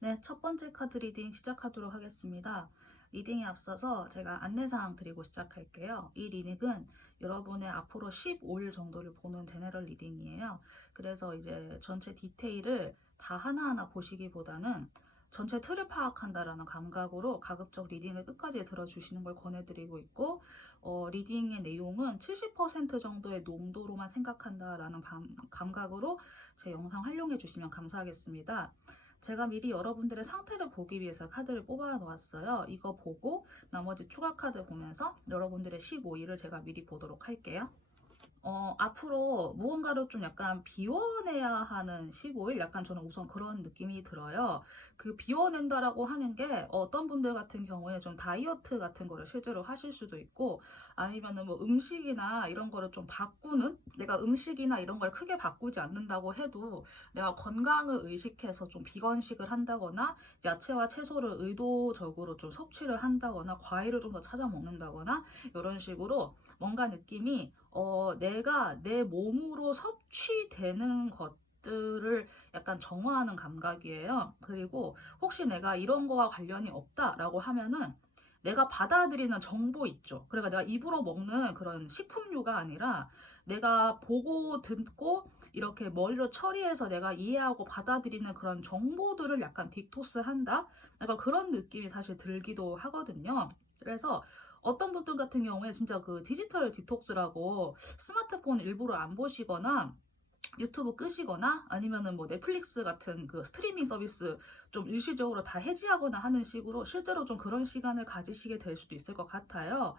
네, 첫 번째 카드 리딩 시작하도록 하겠습니다. 리딩에 앞서서 제가 안내사항 드리고 시작할게요. 이 리딩은 여러분의 앞으로 15일 정도를 보는 제너럴 리딩이에요. 그래서 이제 전체 디테일을 다 하나하나 보시기보다는 전체 틀을 파악한다라는 감각으로 가급적 리딩을 끝까지 들어주시는 걸 권해드리고 있고, 리딩의 내용은 70% 정도의 농도로만 생각한다라는 감각으로 제 영상 활용해 주시면 감사하겠습니다. 제가 미리 여러분들의 상태를 보기 위해서 카드를 뽑아 놓았어요. 이거 보고 나머지 추가 카드 보면서 여러분들의 15일을 제가 미리 보도록 할게요. 앞으로 무언가를 좀 약간 비워내야 하는 15일? 약간 저는 우선 그런 느낌이 들어요. 그 비워낸다라고 하는 게 어떤 분들 같은 경우에 좀 다이어트 같은 거를 실제로 하실 수도 있고, 아니면은 뭐 음식이나 이런 거를 좀 바꾸는, 내가 음식이나 이런 걸 크게 바꾸지 않는다고 해도 내가 건강을 의식해서 좀 비건식을 한다거나, 야채와 채소를 의도적으로 좀 섭취를 한다거나, 과일을 좀 더 찾아 먹는다거나, 이런 식으로 뭔가 느낌이 내가 내 몸으로 섭취되는 것들을 약간 정화하는 감각이에요. 그리고 혹시 내가 이런 거와 관련이 없다라고 하면은 내가 받아들이는 정보 있죠. 그러니까 내가 입으로 먹는 그런 식품류가 아니라 내가 보고 듣고 이렇게 머리로 처리해서 내가 이해하고 받아들이는 그런 정보들을 약간 딕토스 한다? 약간 그런 느낌이 사실 들기도 하거든요. 그래서 어떤 분들 같은 경우에 진짜 그 디지털 디톡스라고 스마트폰 일부러 안 보시거나 유튜브 끄시거나 아니면은 뭐 넷플릭스 같은 그 스트리밍 서비스 좀 일시적으로 다 해지하거나 하는 식으로 실제로 좀 그런 시간을 가지시게 될 수도 있을 것 같아요.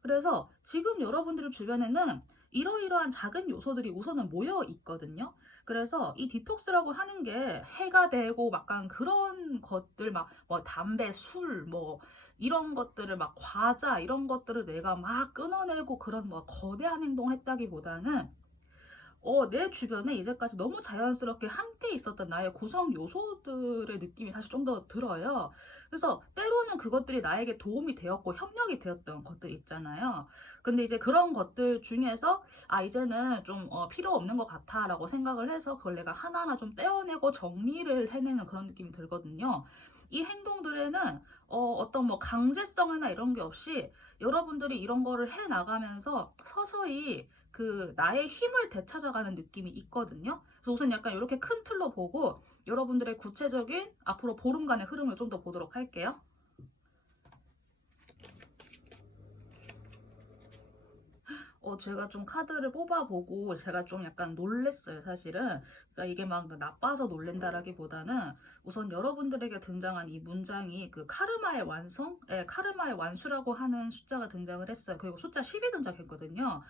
그래서 지금 여러분들 주변에는 이러이러한 작은 요소들이 우선은 모여 있거든요. 그래서 이 디톡스라고 하는 게 해가 되고 약간 그런 것들 막 뭐 담배, 술, 뭐 이런 것들을 막 과자 이런 것들을 내가 막 끊어내고 그런 뭐 거대한 행동을 했다기보다는 내 주변에 이제까지 너무 자연스럽게 함께 있었던 나의 구성 요소들의 느낌이 사실 좀 더 들어요. 그래서 때로는 그것들이 나에게 도움이 되었고 협력이 되었던 것들 있잖아요. 근데 이제 그런 것들 중에서 이제는 좀 필요 없는 것 같아라고 생각을 해서 그걸 내가 하나하나 좀 떼어내고 정리를 해내는 그런 느낌이 들거든요. 이 행동들에는 어떤 뭐 강제성이나 이런 게 없이 여러분들이 이런 거를 해 나가면서 서서히 그 나의 힘을 되찾아가는 느낌이 있거든요. 그래서 우선 약간 이렇게 큰 틀로 보고 여러분들의 구체적인 앞으로 보름간의 흐름을 좀 더 보도록 할게요. 제가 좀 카드를 뽑아보고 제가 좀 약간 놀랬어요, 사실은. 그러니까 이게 막 나빠서 놀랜다라기보다는 우선 여러분들에게 등장한 이 문장이 그 카르마의 완성? 예, 카르마의 완수라고 하는 숫자가 등장을 했어요. 그리고 숫자 10이 등장했거든요.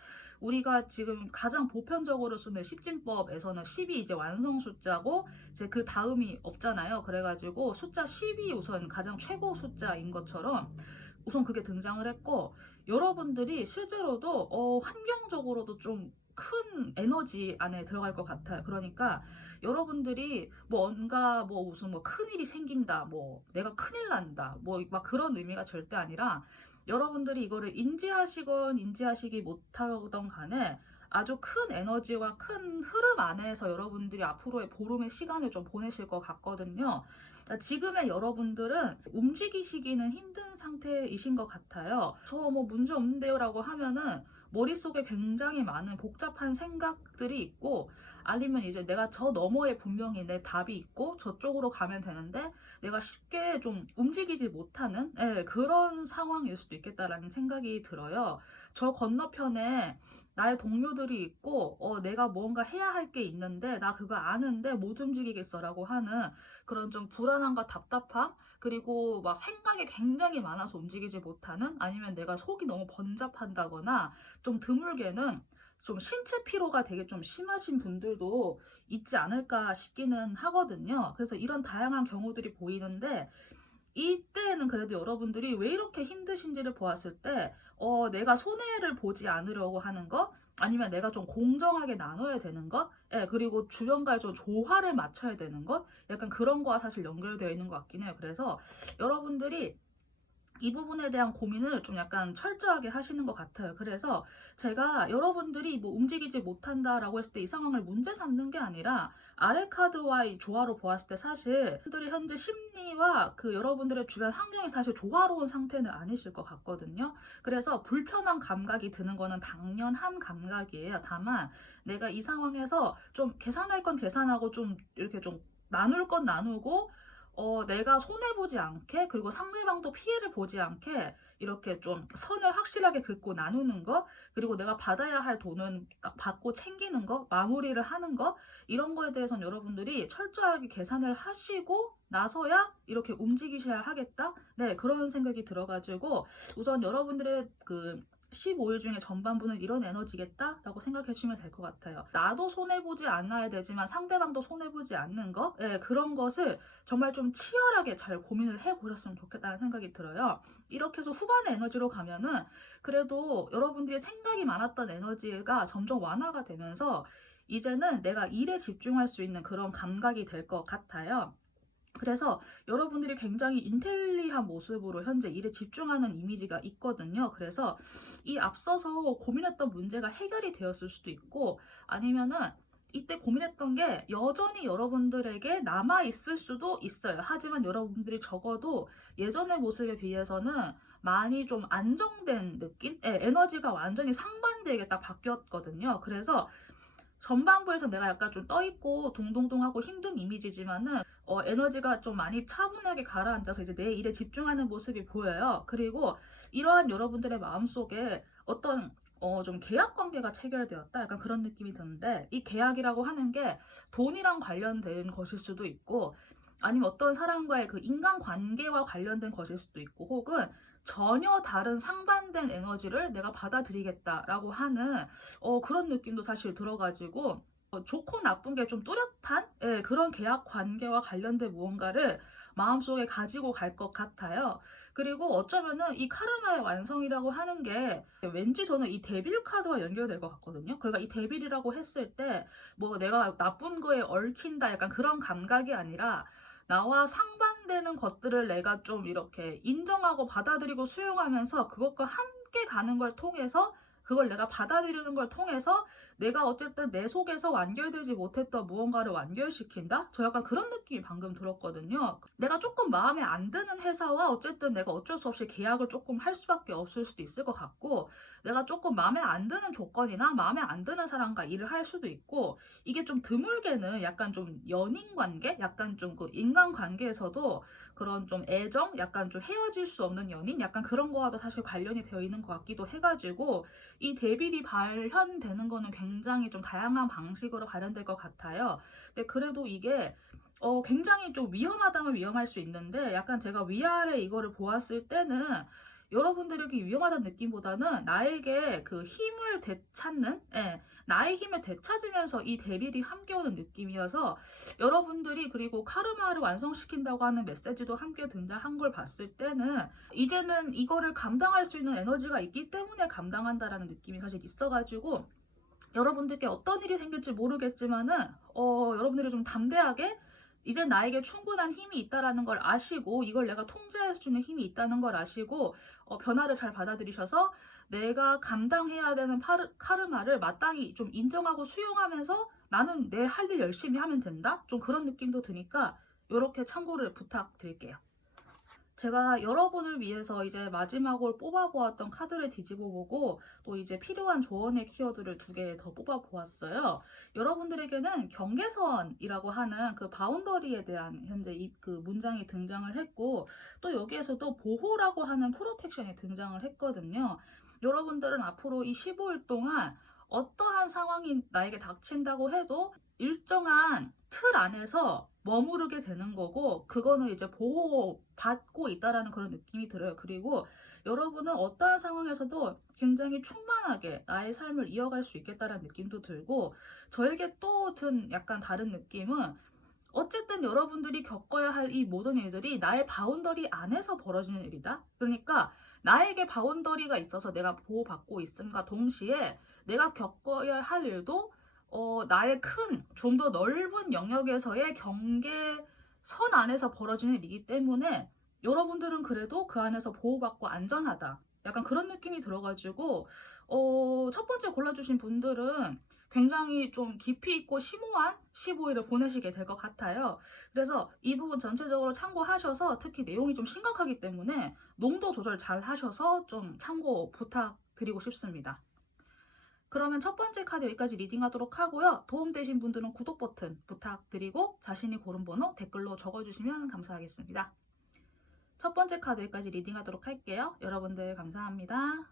우리가 지금 가장 보편적으로 쓰는 십진법에서는 10이 이제 완성 숫자고 이제 그 다음이 없잖아요. 그래가지고 숫자 10이 우선 가장 최고 숫자인 것처럼 우선 그게 등장을 했고 여러분들이 실제로도 환경적으로도 좀 큰 에너지 안에 들어갈 것 같아요. 그러니까 여러분들이 뭔가 뭐 무슨 뭐 큰일이 생긴다, 뭐 내가 큰일 난다, 뭐 막 그런 의미가 절대 아니라 여러분들이 이거를 인지하시건 인지하시기 못하던 간에 아주 큰 에너지와 큰 흐름 안에서 여러분들이 앞으로의 보름의 시간을 좀 보내실 것 같거든요. 그러니까 지금의 여러분들은 움직이시기는 힘든 상태이신 것 같아요. 저 뭐 문제 없는데요 라고 하면은 머릿속에 굉장히 많은 복잡한 생각들이 있고 아니면 이제 내가 저 너머에 분명히 내 답이 있고 저쪽으로 가면 되는데 내가 쉽게 좀 움직이지 못하는 그런 상황일 수도 있겠다라는 생각이 들어요. 저 건너편에 나의 동료들이 있고 내가 뭔가 해야 할 게 있는데 나 그거 아는데 못 움직이겠어라고 하는 그런 좀 불안함과 답답함 그리고 막 생각이 굉장히 많아서 움직이지 못하는 아니면 내가 속이 너무 번잡한다거나 좀 드물게는 좀 신체 피로가 되게 좀 심하신 분들도 있지 않을까 싶기는 하거든요. 그래서 이런 다양한 경우들이 보이는데 이때는 그래도 여러분들이 왜 이렇게 힘드신지를 보았을 때, 내가 손해를 보지 않으려고 하는 것, 아니면 내가 좀 공정하게 나눠야 되는 것, 그리고 주변과의 좀 조화를 맞춰야 되는 것, 약간 그런 거와 사실 연결되어 있는 것 같긴 해요. 그래서 여러분들이 이 부분에 대한 고민을 좀 약간 철저하게 하시는 것 같아요. 그래서 제가 여러분들이 뭐 움직이지 못한다라고 했을 때 이 상황을 문제 삼는 게 아니라 아래 카드와 이 조화로 보았을 때 사실 여러분들이 현재 심리와 그 여러분들의 주변 환경이 사실 조화로운 상태는 아니실 것 같거든요. 그래서 불편한 감각이 드는 거는 당연한 감각이에요. 다만 내가 이 상황에서 좀 계산할 건 계산하고 좀 이렇게 좀 나눌 건 나누고 내가 손해보지 않게, 그리고 상대방도 피해를 보지 않게 이렇게 좀 선을 확실하게 긋고 나누는 거, 그리고 내가 받아야 할 돈은 딱 받고 챙기는 거, 마무리를 하는 거, 이런 거에 대해서는 여러분들이 철저하게 계산을 하시고 나서야 이렇게 움직이셔야 하겠다. 네, 그런 생각이 들어가지고 우선 여러분들의 그 15일 중에 전반부는 이런 에너지겠다라고 생각해 주시면 될 것 같아요. 나도 손해보지 않아야 되지만 상대방도 손해보지 않는 거, 예, 그런 것을 정말 좀 치열하게 잘 고민을 해보셨으면 좋겠다는 생각이 들어요. 이렇게 해서 후반의 에너지로 가면은 그래도 여러분들이 생각이 많았던 에너지가 점점 완화가 되면서 이제는 내가 일에 집중할 수 있는 그런 감각이 될 것 같아요. 그래서 여러분들이 굉장히 인텔리한 모습으로 현재 일에 집중하는 이미지가 있거든요. 그래서 이 앞서서 고민했던 문제가 해결이 되었을 수도 있고 아니면은 이때 고민했던 게 여전히 여러분들에게 남아 있을 수도 있어요. 하지만 여러분들이 적어도 예전의 모습에 비해서는 많이 좀 안정된 느낌? 예, 에너지가 완전히 상반되게 딱 바뀌었거든요. 그래서 전반부에서 내가 약간 좀 떠있고 둥둥둥하고 힘든 이미지지만은 에너지가 좀 많이 차분하게 가라앉아서 이제 내 일에 집중하는 모습이 보여요. 그리고 이러한 여러분들의 마음속에 어떤 좀 계약 관계가 체결되었다. 약간 그런 느낌이 드는데 이 계약이라고 하는 게 돈이랑 관련된 것일 수도 있고 아니면 어떤 사람과의 그 인간 관계와 관련된 것일 수도 있고 혹은 전혀 다른 상반된 에너지를 내가 받아들이겠다라고 하는 그런 느낌도 사실 들어가지고 좋고 나쁜 게 좀 뚜렷한 예, 그런 계약 관계와 관련된 무언가를 마음속에 가지고 갈 것 같아요. 그리고 어쩌면은 이 카르마의 완성이라고 하는 게 왠지 저는 이 데빌 카드와 연결될 것 같거든요. 그러니까 이 데빌이라고 했을 때 뭐 내가 나쁜 거에 얽힌다 약간 그런 감각이 아니라 나와 상반되는 것들을 내가 좀 이렇게 인정하고 받아들이고 수용하면서 그것과 함께 가는 걸 통해서 그걸 내가 받아들이는 걸 통해서 내가 어쨌든 내 속에서 완결되지 못했던 무언가를 완결시킨다? 저 약간 그런 느낌이 방금 들었거든요. 내가 조금 마음에 안 드는 회사와 어쨌든 내가 어쩔 수 없이 계약을 조금 할 수밖에 없을 수도 있을 것 같고 내가 조금 마음에 안 드는 조건이나 마음에 안 드는 사람과 일을 할 수도 있고 이게 좀 드물게는 약간 좀 연인 관계? 약간 좀 그 인간 관계에서도 그런 좀 애정? 약간 좀 헤어질 수 없는 연인? 약간 그런 거와도 사실 관련이 되어 있는 것 같기도 해가지고 이 데빌이 발현되는 거는 굉장히 좀 다양한 방식으로 발현될 것 같아요. 근데 그래도 이게 굉장히 좀 위험하다면 위험할 수 있는데 약간 제가 위아래 이거를 보았을 때는 여러분들에게 위험하다는 느낌보다는 나에게 그 힘을 되찾는 예, 나의 힘을 되찾으면서 이 데빌이 함께 오는 느낌이어서 여러분들이 그리고 카르마를 완성시킨다고 하는 메시지도 함께 등장한 걸 봤을 때는 이제는 이거를 감당할 수 있는 에너지가 있기 때문에 감당한다라는 느낌이 사실 있어가지고 여러분들께 어떤 일이 생길지 모르겠지만은 여러분들이 좀 담대하게 이제 나에게 충분한 힘이 있다라는 걸 아시고 이걸 내가 통제할 수 있는 힘이 있다는 걸 아시고 변화를 잘 받아들이셔서 내가 감당해야 되는 카르마를 마땅히 좀 인정하고 수용하면서 나는 내 할 일 열심히 하면 된다? 좀 그런 느낌도 드니까 이렇게 참고를 부탁드릴게요. 제가 여러분을 위해서 이제 마지막으로 뽑아보았던 카드를 뒤집어 보고 또 이제 필요한 조언의 키워드를 2개 더 뽑아보았어요. 여러분들에게는 경계선이라고 하는 그 바운더리에 대한 현재 그 문장이 등장을 했고 또 여기에서도 보호라고 하는 프로텍션이 등장을 했거든요. 여러분들은 앞으로 이 15일 동안 어떠한 상황이 나에게 닥친다고 해도 일정한 틀 안에서 머무르게 되는 거고 그거는 이제 보호받고 있다라는 그런 느낌이 들어요. 그리고 여러분은 어떠한 상황에서도 굉장히 충만하게 나의 삶을 이어갈 수 있겠다라는 느낌도 들고 저에게 또 든 약간 다른 느낌은 어쨌든 여러분들이 겪어야 할 이 모든 일들이 나의 바운더리 안에서 벌어지는 일이다. 그러니까 나에게 바운더리가 있어서 내가 보호받고 있음과 동시에 내가 겪어야 할 일도 나의 큰, 좀 더 넓은 영역에서의 경계선 안에서 벌어지는 일이기 때문에 여러분들은 그래도 그 안에서 보호받고 안전하다. 약간 그런 느낌이 들어가지고 첫 번째 골라주신 분들은 굉장히 좀 깊이 있고 심오한 15일을 보내시게 될 것 같아요. 그래서 이 부분 전체적으로 참고하셔서 특히 내용이 좀 심각하기 때문에 농도 조절 잘 하셔서 좀 참고 부탁드리고 싶습니다. 그러면 첫 번째 카드 여기까지 리딩하도록 하고요. 도움되신 분들은 구독 버튼 부탁드리고 자신이 고른 번호 댓글로 적어주시면 감사하겠습니다. 첫 번째 카드 여기까지 리딩하도록 할게요. 여러분들 감사합니다.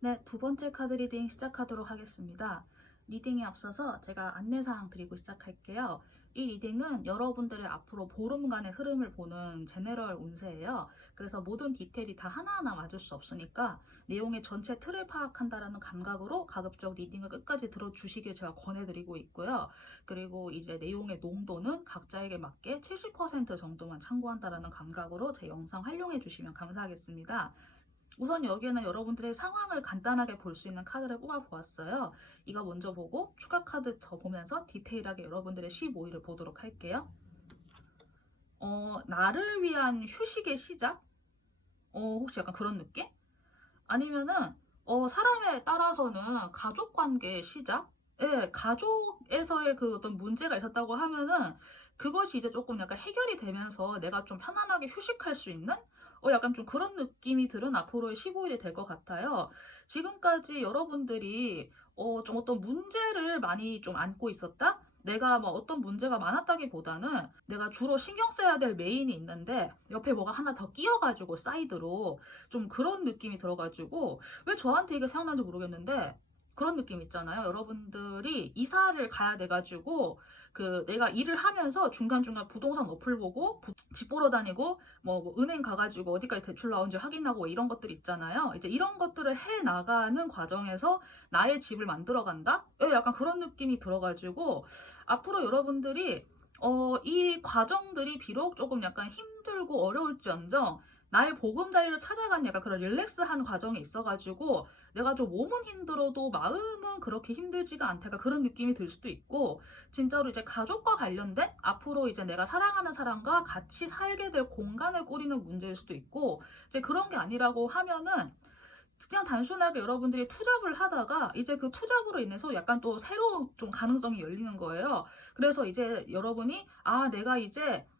네, 두 번째 카드 리딩 시작하도록 하겠습니다. 리딩에 앞서서 제가 안내사항 드리고 시작할게요. 이 리딩은 여러분들의 앞으로 보름간의 흐름을 보는 제너럴 운세예요. 그래서 모든 디테일이 다 하나하나 맞을 수 없으니까 내용의 전체 틀을 파악한다라는 감각으로 가급적 리딩을 끝까지 들어주시길 제가 권해드리고 있고요. 그리고 이제 내용의 농도는 각자에게 맞게 70% 정도만 참고한다라는 감각으로 제 영상 활용해 주시면 감사하겠습니다. 우선 여기에는 여러분들의 상황을 간단하게 볼 수 있는 카드를 뽑아 보았어요. 이거 먼저 보고 추가 카드 저 보면서 디테일하게 여러분들의 15일을 보도록 할게요. 나를 위한 휴식의 시작? 혹시 약간 그런 느낌? 아니면은 사람에 따라서는 가족 관계의 시작? 예, 가족에서의 그 어떤 문제가 있었다고 하면은 그것이 이제 조금 약간 해결이 되면서 내가 좀 편안하게 휴식할 수 있는 약간 좀 그런 느낌이 들은 앞으로의 15일이 될 것 같아요. 지금까지 여러분들이 좀 어떤 문제를 많이 좀 안고 있었다? 내가 뭐 어떤 문제가 많았다기보다는 내가 주로 신경 써야 될 메인이 있는데 옆에 뭐가 하나 더 끼어가지고 사이드로 좀 그런 느낌이 들어가지고 왜 저한테 이게 생각나는지 모르겠는데 그런 느낌 있잖아요. 여러분들이 이사를 가야 돼가지고 그 내가 일을 하면서 중간중간 부동산 어플 보고 집 보러 다니고 뭐 은행 가가지고 어디까지 대출 나온지 확인하고 이런 것들 있잖아요. 이제 이런 것들을 해 나가는 과정에서 나의 집을 만들어 간다? 약간 그런 느낌이 들어가지고 앞으로 여러분들이 이 과정들이 비록 조금 약간 힘들고 어려울지언정 나의 보금자리를 찾아가는 약간 그런 릴렉스한 과정이 있어가지고 내가 좀 몸은 힘들어도 마음은 그렇게 힘들지가 않다가 그런 느낌이 들 수도 있고 진짜로 이제 가족과 관련된 앞으로 이제 내가 사랑하는 사람과 같이 살게 될 공간을 꾸리는 문제일 수도 있고 이제 그런 게 아니라고 하면은 그냥 단순하게 여러분들이 투잡을 하다가 이제 그 투잡으로 인해서 약간 또 새로운 좀 가능성이 열리는 거예요. 그래서 이제 여러분이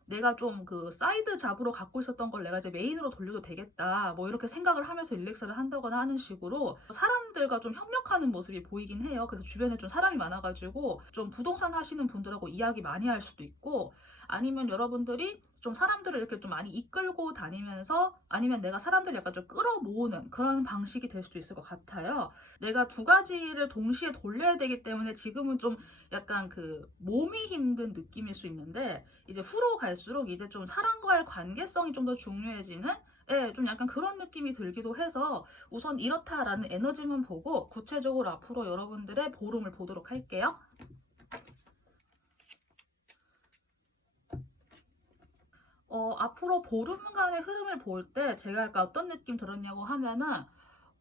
내가 좀 그 사이드 잡으로 갖고 있었던 걸 내가 이제 메인으로 돌려도 되겠다. 뭐 이렇게 생각을 하면서 릴렉스를 한다거나 하는 식으로 사람들과 좀 협력하는 모습이 보이긴 해요. 그래서 주변에 좀 사람이 많아가지고 좀 부동산 하시는 분들하고 이야기 많이 할 수도 있고 아니면 여러분들이 좀 사람들을 이렇게 좀 많이 이끌고 다니면서 아니면 내가 사람들을 약간 좀 끌어모으는 그런 방식이 될 수도 있을 것 같아요. 내가 두 가지를 동시에 돌려야 되기 때문에 지금은 좀 약간 그 몸이 힘든 느낌일 수 있는데 이제 후로 갈수록 이제 좀 사람과의 관계성이 좀 더 중요해지는 좀 약간 그런 느낌이 들기도 해서 우선 이렇다라는 에너지만 보고 구체적으로 앞으로 여러분들의 보름을 보도록 할게요. 앞으로 보름간의 흐름을 볼 때 제가 약간 어떤 느낌 들었냐고 하면은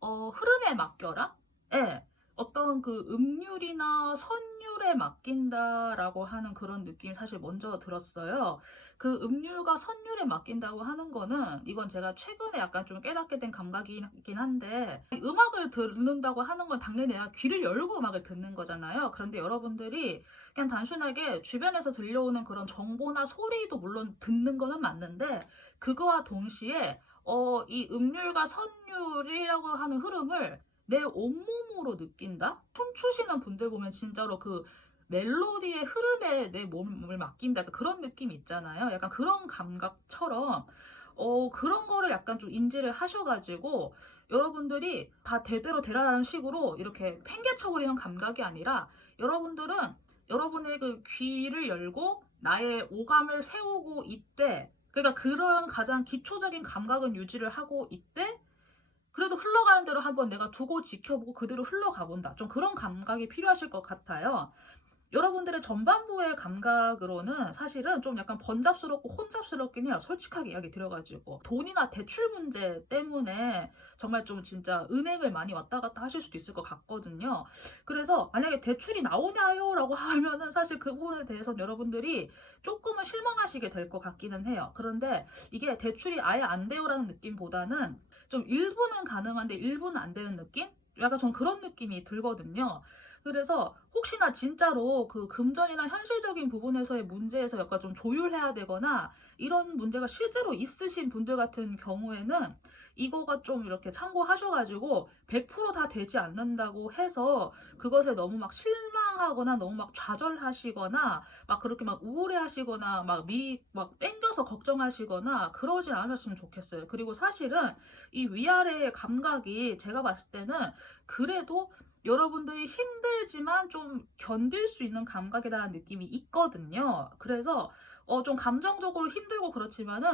흐름에 맡겨라? 예. 어떤 그 음률이나 선율에 맡긴다라고 하는 그런 느낌이 사실 먼저 들었어요. 그 음률과 선율에 맡긴다고 하는 거는 이건 제가 최근에 약간 좀 깨닫게 된 감각이긴 한데 음악을 듣는다고 하는 건 당연히 내가 귀를 열고 음악을 듣는 거잖아요. 그런데 여러분들이 그냥 단순하게 주변에서 들려오는 그런 정보나 소리도 물론 듣는 거는 맞는데 그거와 동시에 이 음률과 선율이라고 하는 흐름을 내 온몸으로 느낀다? 춤추시는 분들 보면 진짜로 그 멜로디의 흐름에 내 몸을 맡긴다. 약간 그런 느낌이 있잖아요. 약간 그런 감각처럼 그런 거를 약간 좀 인지를 하셔가지고 여러분들이 다 대대로 되라는 식으로 이렇게 팽개쳐버리는 감각이 아니라 여러분들은 여러분의 그 귀를 열고 나의 오감을 세우고 있되 그러니까 그런 가장 기초적인 감각은 유지를 하고 있되 그래도 흘러가는 대로 한번 내가 두고 지켜보고 그대로 흘러가 본다. 좀 그런 감각이 필요하실 것 같아요. 여러분들의 전반부의 감각으로는 사실은 좀 약간 번잡스럽고 혼잡스럽긴 해요. 솔직하게 이야기 드려가지고. 돈이나 대출 문제 때문에 정말 좀 진짜 은행을 많이 왔다 갔다 하실 수도 있을 것 같거든요. 그래서 만약에 대출이 나오냐요? 라고 하면은 사실 그 부분에 대해서는 여러분들이 조금은 실망하시게 될 것 같기는 해요. 그런데 이게 대출이 아예 안 돼요라는 느낌보다는 좀 일부는 가능한데 일부는 안 되는 느낌? 약간 전 그런 느낌이 들거든요. 그래서 혹시나 진짜로 그 금전이나 현실적인 부분에서의 문제에서 약간 좀 조율해야 되거나 이런 문제가 실제로 있으신 분들 같은 경우에는 이거가 좀 이렇게 참고하셔가지고 100%다 되지 않는다고 해서 그것에 너무 막 실망하거나 너무 막 좌절하시거나 막 그렇게 막 우울해하시거나 막 미리 막 땡겨서 걱정하시거나 그러진 않으셨으면 좋겠어요. 그리고 사실은 이 위아래의 감각이 제가 봤을 때는 그래도 여러분들이 힘들지만 좀 견딜 수 있는 감각이다라는 느낌이 있거든요. 그래서 좀 감정적으로 힘들고 그렇지만은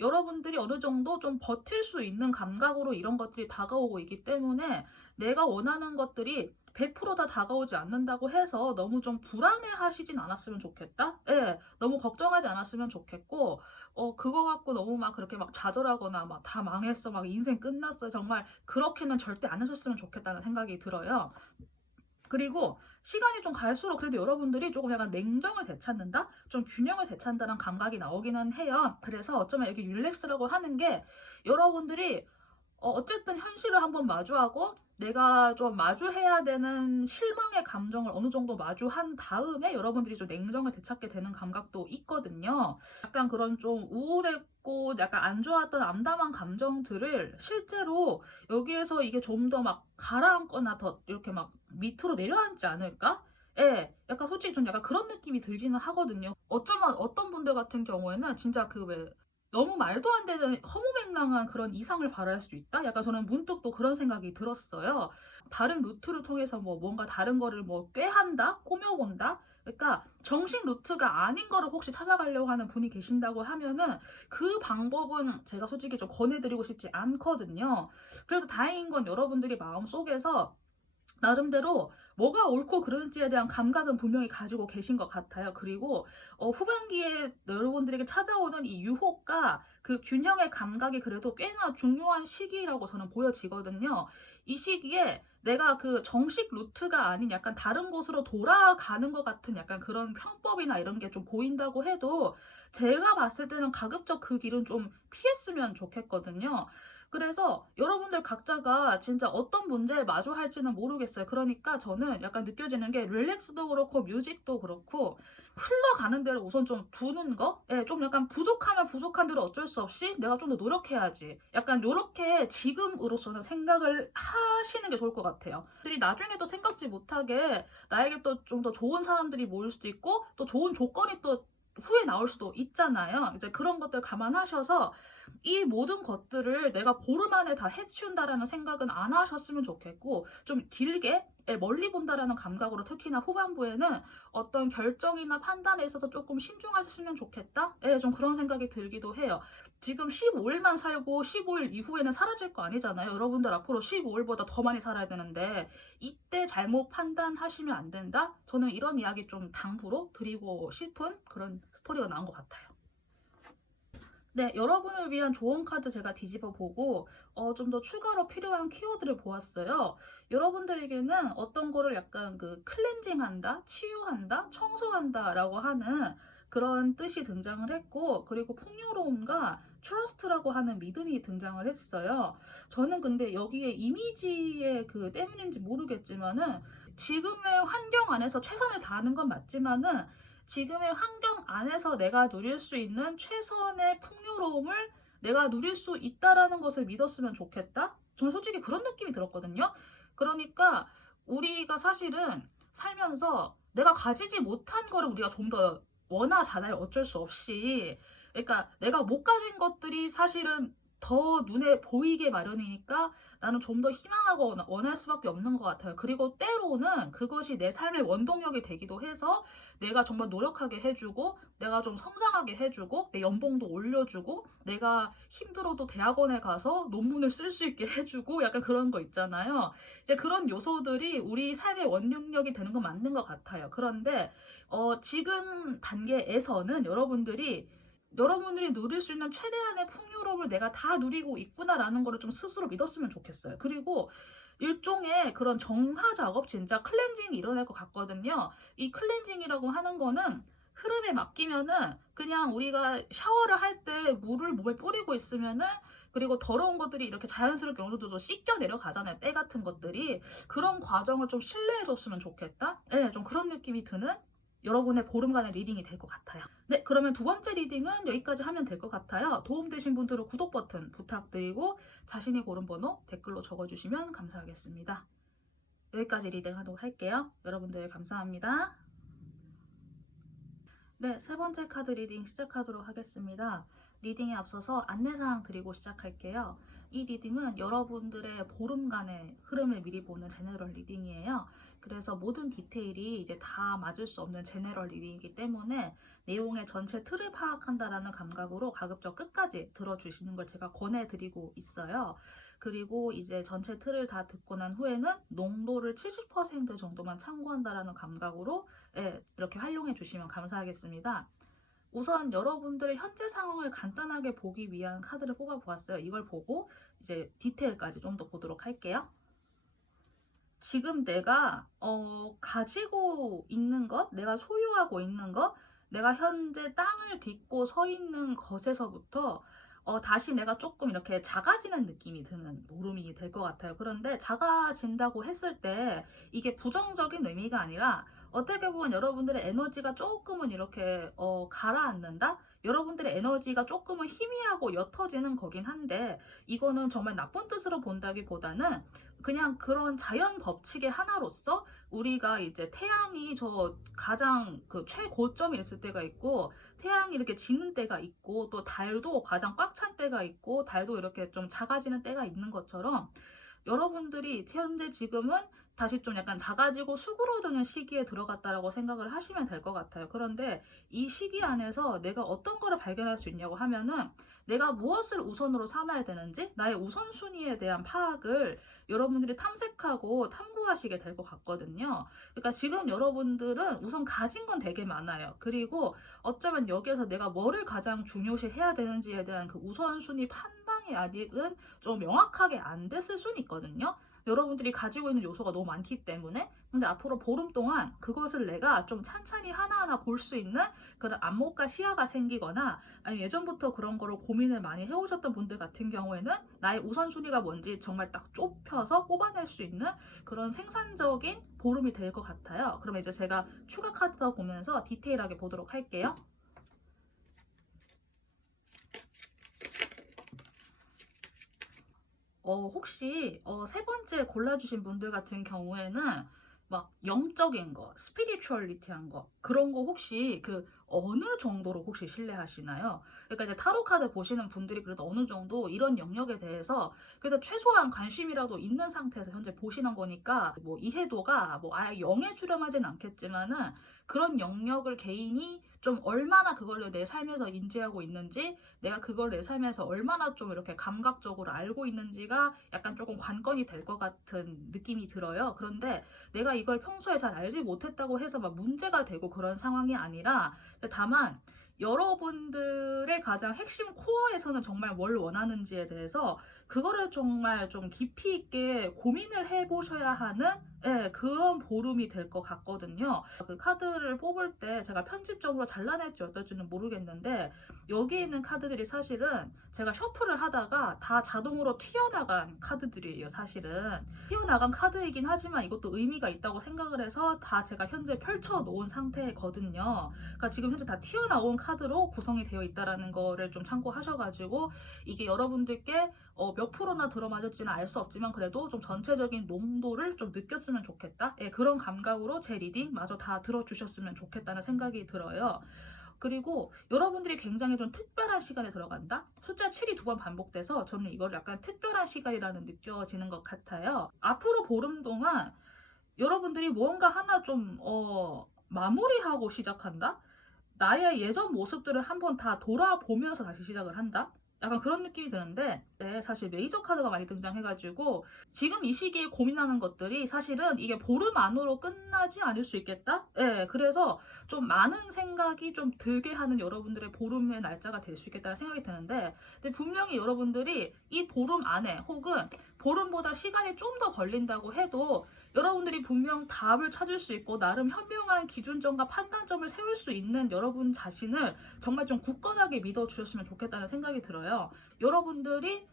여러분들이 어느 정도 좀 버틸 수 있는 감각으로 이런 것들이 다가오고 있기 때문에 내가 원하는 것들이 100%다 다가오지 않는다고 해서 너무 좀 불안해 하시진 않았으면 좋겠다? 예, 너무 걱정하지 않았으면 좋겠고, 그거 갖고 너무 막 그렇게 막 좌절하거나 막 다 망했어, 막 인생 끝났어. 정말 그렇게는 절대 안 하셨으면 좋겠다는 생각이 들어요. 그리고 시간이 좀 갈수록 그래도 여러분들이 조금 약간 냉정을 되찾는다? 좀 균형을 되찾는다는 감각이 나오기는 해요. 그래서 어쩌면 여기 릴렉스라고 하는 게 여러분들이 어쨌든 현실을 한번 마주하고 내가 좀 마주해야 되는 실망의 감정을 어느 정도 마주한 다음에 여러분들이 좀 냉정을 되찾게 되는 감각도 있거든요. 약간 그런 좀 우울했고 약간 안 좋았던 암담한 감정들을 실제로 여기에서 이게 좀 더 막 가라앉거나 더 이렇게 막 밑으로 내려앉지 않을까? 예, 약간 솔직히 좀 약간 그런 느낌이 들기는 하거든요. 어쩌면 어떤 분들 같은 경우에는 진짜 그 왜 너무 말도 안 되는 허무맹랑한 그런 이상을 바랄 수 있다? 약간 저는 문득 또 그런 생각이 들었어요. 다른 루트를 통해서 뭐 뭔가 다른 거를 뭐 꾀한다? 꾸며본다? 그러니까 정식 루트가 아닌 거를 혹시 찾아가려고 하는 분이 계신다고 하면은 그 방법은 제가 솔직히 좀 권해드리고 싶지 않거든요. 그래도 다행인 건 여러분들이 마음속에서 나름대로 뭐가 옳고 그른지에 대한 감각은 분명히 가지고 계신 것 같아요. 그리고 후반기에 여러분들에게 찾아오는 이 유혹과 그 균형의 감각이 그래도 꽤나 중요한 시기라고 저는 보여지거든요. 이 시기에 내가 그 정식 루트가 아닌 약간 다른 곳으로 돌아가는 것 같은 약간 그런 편법이나 이런 게 좀 보인다고 해도 제가 봤을 때는 가급적 그 길은 좀 피했으면 좋겠거든요. 그래서 여러분들 각자가 진짜 어떤 문제에 마주할지는 모르겠어요. 그러니까 저는 약간 느껴지는 게 릴렉스도 그렇고 뮤직도 그렇고 흘러가는 대로 우선 좀 두는 거? 예, 좀 약간 부족하면 부족한 대로 어쩔 수 없이 내가 좀 더 노력해야지. 약간 요렇게 지금으로서는 생각을 하시는 게 좋을 것 같아요. 들이 나중에도 생각지 못하게 나에게 또 좀 더 좋은 사람들이 모일 수도 있고 또 좋은 조건이 또 후에 나올 수도 있잖아요. 이제 그런 것들 감안하셔서 이 모든 것들을 내가 보름 안에 다 해치운다라는 생각은 안 하셨으면 좋겠고 좀 길게 멀리 본다라는 감각으로 특히나 후반부에는 어떤 결정이나 판단에 있어서 조금 신중하셨으면 좋겠다? 예, 좀 그런 생각이 들기도 해요. 지금 15일만 살고 15일 이후에는 사라질 거 아니잖아요. 여러분들 앞으로 15일보다 더 많이 살아야 되는데 이때 잘못 판단하시면 안 된다? 저는 이런 이야기 좀 당부로 드리고 싶은 그런 스토리가 나온 것 같아요. 네, 여러분을 위한 조언 카드 제가 뒤집어 보고 좀 더 추가로 필요한 키워드를 보았어요. 여러분들에게는 어떤 거를 약간 그 클렌징한다, 치유한다, 청소한다라고 하는 그런 뜻이 등장을 했고, 그리고 풍요로움과 트러스트라고 하는 믿음이 등장을 했어요. 저는 근데 여기에 이미지의 그 때문인지 모르겠지만은 지금의 환경 안에서 최선을 다하는 건 맞지만은 지금의 환경 안에서 내가 누릴 수 있는 최선의 풍요로움을 내가 누릴 수 있다라는 것을 믿었으면 좋겠다? 저는 솔직히 그런 느낌이 들었거든요. 그러니까 우리가 사실은 살면서 내가 가지지 못한 거를 우리가 좀 더 원하잖아요. 어쩔 수 없이. 그러니까 내가 못 가진 것들이 사실은 더 눈에 보이게 마련이니까 나는 좀 더 희망하고 원할 수밖에 없는 것 같아요. 그리고 때로는 그것이 내 삶의 원동력이 되기도 해서 내가 정말 노력하게 해주고 내가 좀 성장하게 해주고 내 연봉도 올려주고 내가 힘들어도 대학원에 가서 논문을 쓸 수 있게 해주고 약간 그런 거 있잖아요. 이제 그런 요소들이 우리 삶의 원동력이 되는 건 맞는 것 같아요. 그런데 지금 단계에서는 여러분들이 누릴 수 있는 최대한의 풍요로움을 내가 다 누리고 있구나라는 거를 좀 스스로 믿었으면 좋겠어요. 그리고 일종의 그런 정화 작업, 진짜 클렌징이 일어날 것 같거든요. 이 클렌징이라고 하는 거는 흐름에 맡기면은 그냥 우리가 샤워를 할 때 물을 몸에 뿌리고 있으면은 그리고 더러운 것들이 이렇게 자연스럽게 어느 정도 씻겨 내려가잖아요. 때 같은 것들이. 그런 과정을 좀 신뢰해줬으면 좋겠다. 네, 좀 그런 느낌이 드는 여러분의 보름간의 리딩이 될 것 같아요. 네, 그러면 두 번째 리딩은 여기까지 하면 될 것 같아요. 도움되신 분들은 구독 버튼 부탁드리고 자신이 고른 번호 댓글로 적어주시면 감사하겠습니다. 여기까지 리딩하도록 할게요. 여러분들 감사합니다. 네, 세 번째 카드 리딩 시작하도록 하겠습니다. 리딩에 앞서서 안내사항 드리고 시작할게요. 이 리딩은 여러분들의 보름간의 흐름을 미리 보는 제너럴 리딩이에요. 그래서 모든 디테일이 이제 다 맞을 수 없는 제너럴 리딩이기 때문에 내용의 전체 틀을 파악한다라는 감각으로 가급적 끝까지 들어주시는 걸 제가 권해드리고 있어요. 그리고 이제 전체 틀을 다 듣고 난 후에는 농도를 70% 정도만 참고한다라는 감각으로 이렇게 활용해 주시면 감사하겠습니다. 우선 여러분들의 현재 상황을 간단하게 보기 위한 카드를 뽑아보았어요. 이걸 보고 이제 디테일까지 좀 더 보도록 할게요. 지금 내가 가지고 있는 것, 내가 소유하고 있는 것, 내가 현재 땅을 딛고 서 있는 것에서부터 다시 내가 조금 이렇게 작아지는 느낌이 드는 모름이 될 것 같아요. 그런데 작아진다고 했을 때 이게 부정적인 의미가 아니라 어떻게 보면 여러분들의 에너지가 조금은 이렇게 가라앉는다? 여러분들의 에너지가 조금은 희미하고 옅어지는 거긴 한데 이거는 정말 나쁜 뜻으로 본다기보다는 그냥 그런 자연 법칙의 하나로서 우리가 이제 태양이 저 가장 그 최고점에 있을 때가 있고 태양이 이렇게 지는 때가 있고 또 달도 가장 꽉 찬 때가 있고 달도 이렇게 좀 작아지는 때가 있는 것처럼 여러분들이 현재 지금은 다시 좀 약간 작아지고 수그러드는 시기에 들어갔다라고 생각을 하시면 될 것 같아요. 그런데 이 시기 안에서 내가 어떤 거를 발견할 수 있냐고 하면은 내가 무엇을 우선으로 삼아야 되는지 나의 우선순위에 대한 파악을 여러분들이 탐색하고 탐구하시게 될 것 같거든요. 그러니까 지금 여러분들은 우선 가진 건 되게 많아요. 그리고 어쩌면 여기에서 내가 뭐를 가장 중요시 해야 되는지에 대한 그 우선순위 판단이 아직은 좀 명확하게 안 됐을 수는 있거든요. 여러분들이 가지고 있는 요소가 너무 많기 때문에 근데 앞으로 보름 동안 그것을 내가 좀 찬찬히 하나하나 볼 수 있는 그런 안목과 시야가 생기거나 아니면 예전부터 그런 거를 고민을 많이 해오셨던 분들 같은 경우에는 나의 우선순위가 뭔지 정말 딱 좁혀서 뽑아낼 수 있는 그런 생산적인 보름이 될 것 같아요. 그러면 이제 제가 추가 카드 더 보면서 디테일하게 보도록 할게요. 혹시 세 번째 골라주신 분들 같은 경우에는 막 영적인 거, 스피리추얼리티한 거 그런 거 혹시 그 어느 정도로 혹시 신뢰하시나요? 그러니까 이제 타로 카드 보시는 분들이 그래도 어느 정도 이런 영역에 대해서 그래도 최소한 관심이라도 있는 상태에서 현재 보시는 거니까 뭐 이해도가 뭐 아예 0에 수렴하진 않겠지만은 그런 영역을 개인이 좀 얼마나 그걸 내 삶에서 인지하고 있는지 내가 그걸 내 삶에서 얼마나 좀 이렇게 감각적으로 알고 있는지가 약간 조금 관건이 될 것 같은 느낌이 들어요. 그런데 내가 이걸 평소에 잘 알지 못했다고 해서 막 문제가 되고 그런 상황이 아니라 다만 여러분들의 가장 핵심 코어에서는 정말 뭘 원하는지에 대해서 그거를 정말 좀 깊이 있게 고민을 해보셔야 하는 그런 보름이 될 것 같거든요. 그 카드를 뽑을 때 제가 편집적으로 잘라낼지 어떨지는 모르겠는데 여기 있는 카드들이 사실은 제가 셔플을 하다가 다 자동으로 튀어나간 카드들이에요. 사실은 튀어나간 카드이긴 하지만 이것도 의미가 있다고 생각을 해서 다 제가 현재 펼쳐 놓은 상태거든요. 그러니까 지금 현재 다 튀어나온 카드로 구성이 되어 있다라는 거를 좀 참고하셔가지고 이게 여러분들께 몇 프로나 들어맞을지는 알 수 없지만 그래도 좀 전체적인 농도를 좀 느꼈으면 좋겠다. 그런 감각으로 제 리딩 마저 다 들어주셨으면 좋겠다는 생각이 들어요. 그리고 여러분들이 굉장히 좀 특별한 시간에 들어간다? 숫자 7이 2번 반복돼서 저는 이걸 약간 특별한 시간이라는 느껴지는 것 같아요. 앞으로 보름 동안 여러분들이 무언가 하나 좀 마무리하고 시작한다? 나의 예전 모습들을 한번 다 돌아보면서 다시 시작을 한다? 약간 그런 느낌이 드는데, 네, 사실 메이저 카드가 많이 등장해가지고 지금 이 시기에 고민하는 것들이 사실은 이게 보름 안으로 끝나지 않을 수 있겠다? 네, 그래서 좀 많은 생각이 좀 들게 하는 여러분들의 보름의 날짜가 될 수 있겠다는 생각이 드는데, 근데 분명히 여러분들이 이 보름 안에 혹은 보름보다 시간이 좀 더 걸린다고 해도 여러분들이 분명 답을 찾을 수 있고 나름 현명한 기준점과 판단점을 세울 수 있는 여러분 자신을 정말 좀 굳건하게 믿어주셨으면 좋겠다는 생각이 들어요. 여러분들이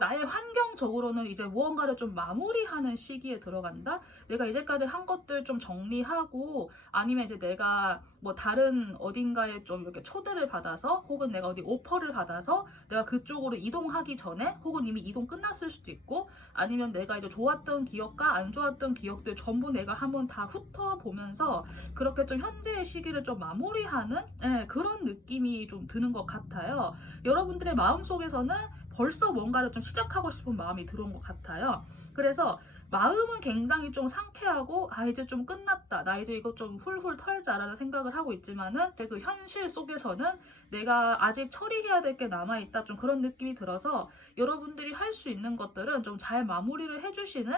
나의 환경적으로는 이제 무언가를 좀 마무리하는 시기에 들어간다? 내가 이제까지 한 것들 좀 정리하고 아니면 이제 내가 뭐 다른 어딘가에 좀 이렇게 초대를 받아서 혹은 내가 어디 오퍼를 받아서 내가 그쪽으로 이동하기 전에 혹은 이미 이동 끝났을 수도 있고 아니면 내가 이제 좋았던 기억과 안 좋았던 기억들 전부 내가 한번 다 훑어보면서 그렇게 좀 현재의 시기를 좀 마무리하는 그런 느낌이 좀 드는 것 같아요. 여러분들의 마음속에서는 벌써 뭔가를 좀 시작하고 싶은 마음이 들어온 것 같아요. 그래서 마음은 굉장히 좀 상쾌하고 이제 좀 끝났다. 나 이제 이거 좀 훌훌 털자라는 생각을 하고 있지만은 그 현실 속에서는 내가 아직 처리해야 될 게 남아있다. 좀 그런 느낌이 들어서 여러분들이 할 수 있는 것들은 좀 잘 마무리를 해주시는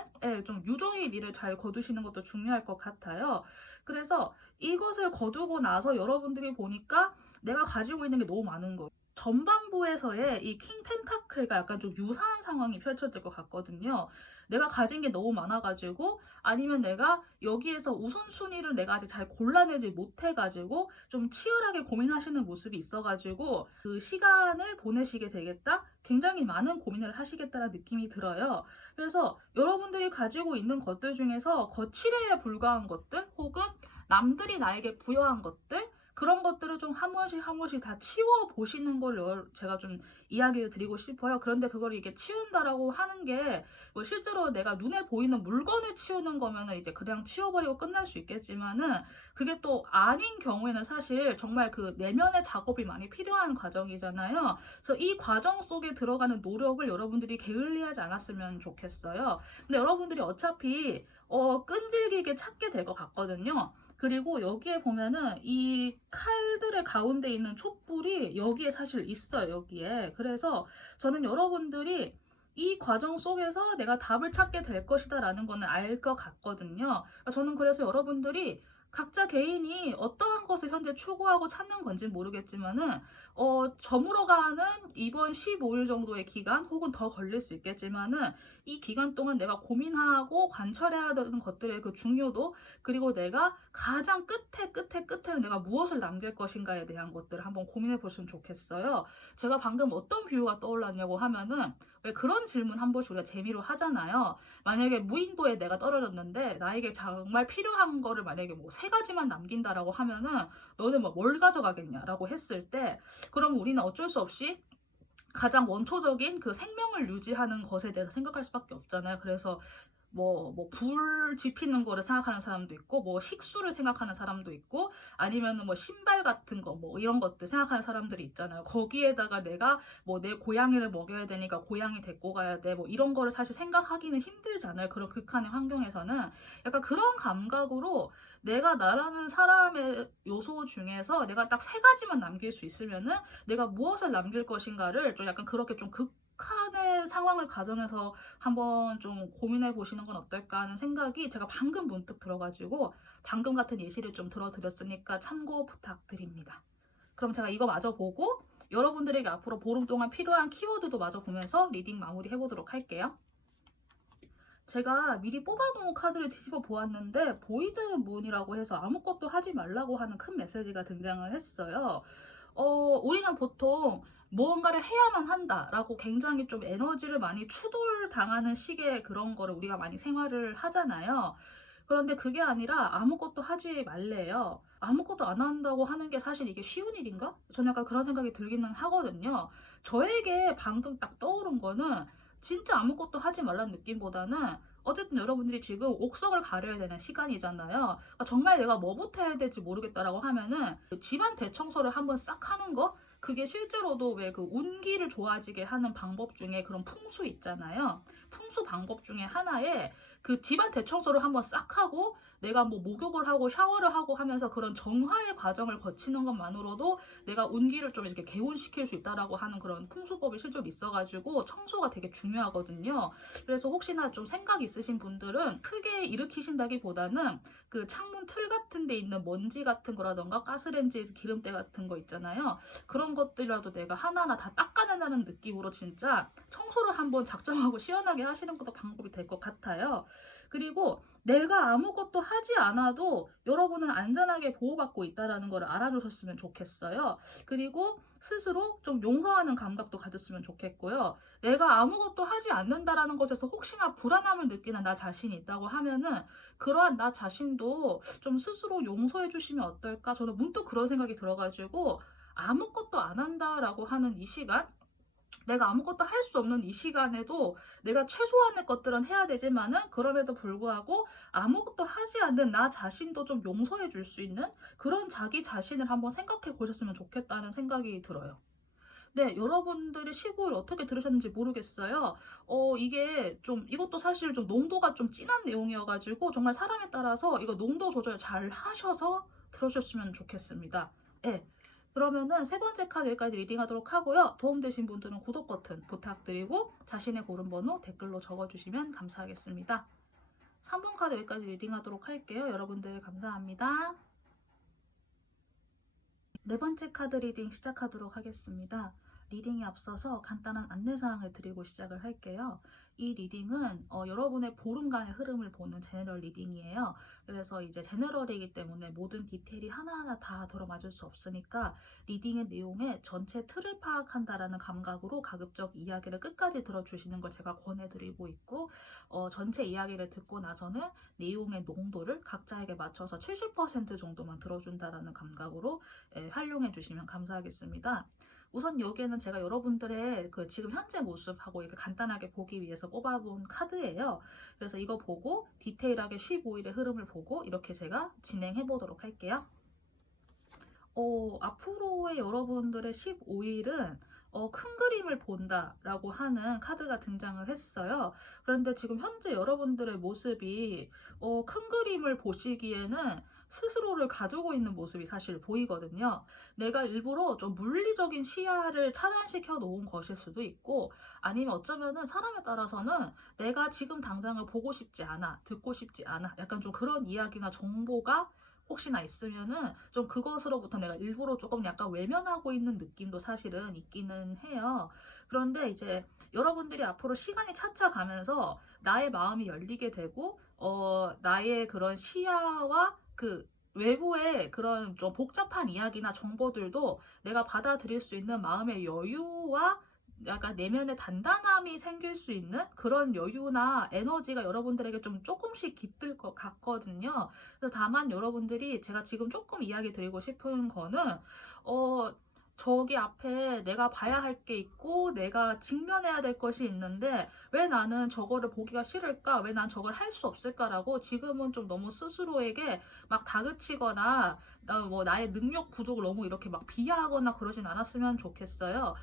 좀 유종의 미를 잘 거두시는 것도 중요할 것 같아요. 그래서 이것을 거두고 나서 여러분들이 보니까 내가 가지고 있는 게 너무 많은 거예요. 전반부에서의 이 킹 펜타클과 약간 좀 유사한 상황이 펼쳐질 것 같거든요. 내가 가진 게 너무 많아가지고 아니면 내가 여기에서 우선순위를 내가 아직 잘 골라내지 못해가지고 좀 치열하게 고민하시는 모습이 있어가지고 그 시간을 보내시게 되겠다? 굉장히 많은 고민을 하시겠다는 느낌이 들어요. 그래서 여러분들이 가지고 있는 것들 중에서 거칠에 불과한 것들 혹은 남들이 나에게 부여한 것들 그런 것들을 좀 한 번씩 한 번씩 다 치워 보시는 걸 제가 좀 이야기를 드리고 싶어요. 그런데 그걸 이게 치운다라고 하는 게 뭐 실제로 내가 눈에 보이는 물건을 치우는 거면은 이제 그냥 치워버리고 끝날 수 있겠지만은 그게 또 아닌 경우에는 사실 정말 그 내면의 작업이 많이 필요한 과정이잖아요. 그래서 이 과정 속에 들어가는 노력을 여러분들이 게을리하지 않았으면 좋겠어요. 근데 여러분들이 어차피 끈질기게 찾게 될 것 같거든요. 그리고 여기에 보면은 이 칼들의 가운데 있는 촛불이 여기에 사실 있어요, 여기에. 그래서 저는 여러분들이 이 과정 속에서 내가 답을 찾게 될 것이다 라는 거는 알 것 같거든요. 저는 그래서 여러분들이 각자 개인이 어떠한 것을 현재 추구하고 찾는 건지 모르겠지만은 저물어가는 이번 15일 정도의 기간 혹은 더 걸릴 수 있겠지만은 이 기간 동안 내가 고민하고 관철해야 되는 것들의 그 중요도 그리고 내가 가장 끝에 내가 무엇을 남길 것인가에 대한 것들을 한번 고민해 보시면 좋겠어요. 제가 방금 어떤 비유가 떠올랐냐고 하면은 왜 그런 질문 한 번씩 우리가 재미로 하잖아요. 만약에 무인도에 내가 떨어졌는데 나에게 정말 필요한 거를 만약에 뭐 3가지만 남긴다라고 하면은 너는 뭐 뭘 가져가겠냐라고 했을 때 그럼 우리는 어쩔 수 없이 가장 원초적인 그 생명을 유지하는 것에 대해서 생각할 수밖에 없잖아요. 그래서 불 지피는 거를 생각하는 사람도 있고, 뭐 식수를 생각하는 사람도 있고, 아니면은 뭐 신발 같은 거, 뭐 이런 것들 생각하는 사람들이 있잖아요. 거기에다가 내가 뭐 내 고양이를 먹여야 되니까 고양이 데리고 가야 돼. 뭐 이런 거를 사실 생각하기는 힘들잖아요. 그런 극한의 환경에서는. 약간 그런 감각으로 내가 나라는 사람의 요소 중에서 내가 딱 3가지만 남길 수 있으면은 내가 무엇을 남길 것인가를 좀 약간 그렇게 좀 극한의 상황을 가정해서 한번 좀 고민해 보시는 건 어떨까 하는 생각이 제가 방금 문득 들어가지고 방금 같은 예시를 좀 들어드렸으니까 참고 부탁드립니다. 그럼 제가 이거 마저 보고 여러분들에게 앞으로 보름 동안 필요한 키워드도 마저 보면서 리딩 마무리 해보도록 할게요. 제가 미리 뽑아놓은 카드를 뒤집어 보았는데 보이드 문이라고 해서 아무것도 하지 말라고 하는 큰 메시지가 등장을 했어요. 우리는 보통 무언가를 해야만 한다라고 굉장히 좀 에너지를 많이 추돌당하는 식의 그런 거를 우리가 많이 생활을 하잖아요. 그런데 그게 아니라 아무것도 하지 말래요. 아무것도 안 한다고 하는 게 사실 이게 쉬운 일인가? 저는 약간 그런 생각이 들기는 하거든요. 저에게 방금 딱 떠오른 거는 진짜 아무것도 하지 말라는 느낌보다는 어쨌든 여러분들이 지금 옥석을 가려야 되는 시간이잖아요. 그러니까 정말 내가 뭐부터 해야 될지 모르겠다라고 하면은 그 집안 대청소를 한번 싹 하는 거, 그게 실제로도 왜 그 운기를 좋아지게 하는 방법 중에 그런 풍수 있잖아요. 풍수 방법 중에 하나에 그 집안 대청소를 한번 싹 하고 내가 뭐 목욕을 하고 샤워를 하고 하면서 그런 정화의 과정을 거치는 것만으로도 내가 운기를 좀 이렇게 개운시킬 수 있다라고 하는 그런 풍수법이 실제로 있어가지고 청소가 되게 중요하거든요. 그래서 혹시나 좀 생각 있으신 분들은 크게 일으키신다기보다는 그 창문 틀 같은 데 있는 먼지 같은 거라던가 가스레인지 기름때 같은 거 있잖아요. 그런 것들이라도 내가 하나하나 다 닦아낸다는 느낌으로 진짜 청소를 한번 작정하고 시원하게 하시는 것도 방법이 될 것 같아요. 그리고 내가 아무것도 하지 않아도 여러분은 안전하게 보호받고 있다는 걸 알아주셨으면 좋겠어요. 그리고 스스로 좀 용서하는 감각도 가졌으면 좋겠고요. 내가 아무것도 하지 않는다라는 것에서 혹시나 불안함을 느끼는 나 자신이 있다고 하면은 그러한 나 자신도 좀 스스로 용서해 주시면 어떨까? 저는 문득 그런 생각이 들어가지고 아무것도 안 한다라고 하는 이 시간, 내가 아무것도 할 수 없는 이 시간에도 내가 최소한의 것들은 해야 되지만은 그럼에도 불구하고 아무것도 하지 않는 나 자신도 좀 용서해 줄 수 있는 그런 자기 자신을 한번 생각해 보셨으면 좋겠다는 생각이 들어요. 네, 여러분들이 시골 어떻게 들으셨는지 모르겠어요. 이게 좀, 이것도 사실 좀 농도가 좀 진한 내용이어가지고 정말 사람에 따라서 이거 농도 조절 잘 하셔서 들으셨으면 좋겠습니다. 네. 그러면은 세 번째 카드 여기까지 리딩하도록 하고요. 도움되신 분들은 구독 버튼 부탁드리고 자신의 고른 번호 댓글로 적어주시면 감사하겠습니다. 3번 카드 여기까지 리딩하도록 할게요. 여러분들 감사합니다. 네 번째 카드 리딩 시작하도록 하겠습니다. 리딩에 앞서서 간단한 안내사항을 드리고 시작을 할게요. 이 리딩은 여러분의 보름간의 흐름을 보는 제너럴 리딩이에요. 그래서 이제 제너럴이기 때문에 모든 디테일이 하나하나 다 들어맞을 수 없으니까 리딩의 내용에 전체 틀을 파악한다라는 감각으로 가급적 이야기를 끝까지 들어주시는 걸 제가 권해드리고 있고, 전체 이야기를 듣고 나서는 내용의 농도를 각자에게 맞춰서 70% 정도만 들어준다라는 감각으로 활용해 주시면 감사하겠습니다. 우선 여기에는 제가 여러분들의 그 지금 현재 모습하고 이렇게 간단하게 보기 위해서 뽑아본 카드예요. 그래서 이거 보고 디테일하게 15일의 흐름을 보고 이렇게 제가 진행해 보도록 할게요. 앞으로의 여러분들의 15일은 큰 그림을 본다라고 하는 카드가 등장을 했어요. 그런데 지금 현재 여러분들의 모습이 큰 그림을 보시기에는 스스로를 가두고 있는 모습이 사실 보이거든요. 내가 일부러 좀 물리적인 시야를 차단시켜 놓은 것일 수도 있고, 아니면 어쩌면은 사람에 따라서는 내가 지금 당장을 보고 싶지 않아, 듣고 싶지 않아, 약간 좀 그런 이야기나 정보가 혹시나 있으면은 좀 그것으로부터 내가 일부러 조금 약간 외면하고 있는 느낌도 사실은 있기는 해요. 그런데 이제 여러분들이 앞으로 시간이 차차 가면서 나의 마음이 열리게 되고, 나의 그런 시야와 그 외부의 그런 좀 복잡한 이야기나 정보들도 내가 받아들일 수 있는 마음의 여유와 약간 내면의 단단함이 생길 수 있는 그런 여유나 에너지가 여러분들에게 좀 조금씩 깃들 것 같거든요. 그래서 다만 여러분들이 제가 지금 조금 이야기 드리고 싶은 거는 저기 앞에 내가 봐야 할 게 있고 내가 직면해야 될 것이 있는데 왜 나는 저거를 보기가 싫을까? 왜 난 저걸 할 수 없을까라고 지금은 좀 너무 스스로에게 막 다그치거나 나의 능력 부족을 너무 이렇게 막 비하하거나 그러진 않았으면 좋겠어요.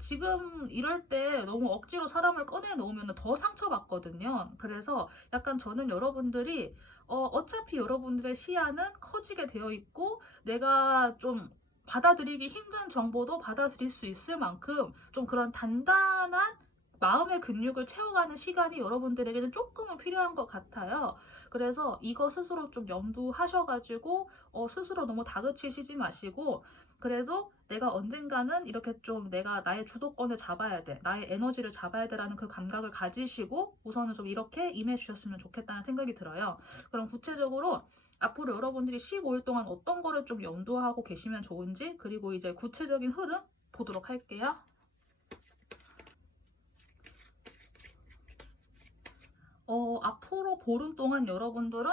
지금 이럴 때 너무 억지로 사람을 꺼내 놓으면 더 상처받거든요. 그래서 약간 저는 여러분들이 어차피 여러분들의 시야는 커지게 되어 있고 내가 좀 받아들이기 힘든 정보도 받아들일 수 있을 만큼 좀 그런 단단한 마음의 근육을 채워가는 시간이 여러분들에게는 조금은 필요한 것 같아요. 그래서 이거 스스로 좀 염두하셔가지고 스스로 너무 다그치시지 마시고 그래도 내가 언젠가는 이렇게 좀 내가 나의 주도권을 잡아야 돼, 나의 에너지를 잡아야 돼라는 그 감각을 가지시고 우선은 좀 이렇게 임해 주셨으면 좋겠다는 생각이 들어요. 그럼 구체적으로 앞으로 여러분들이 15일 동안 어떤 거를 좀 염두하고 계시면 좋은지, 그리고 이제 구체적인 흐름 보도록 할게요. 앞으로 보름 동안 여러분들은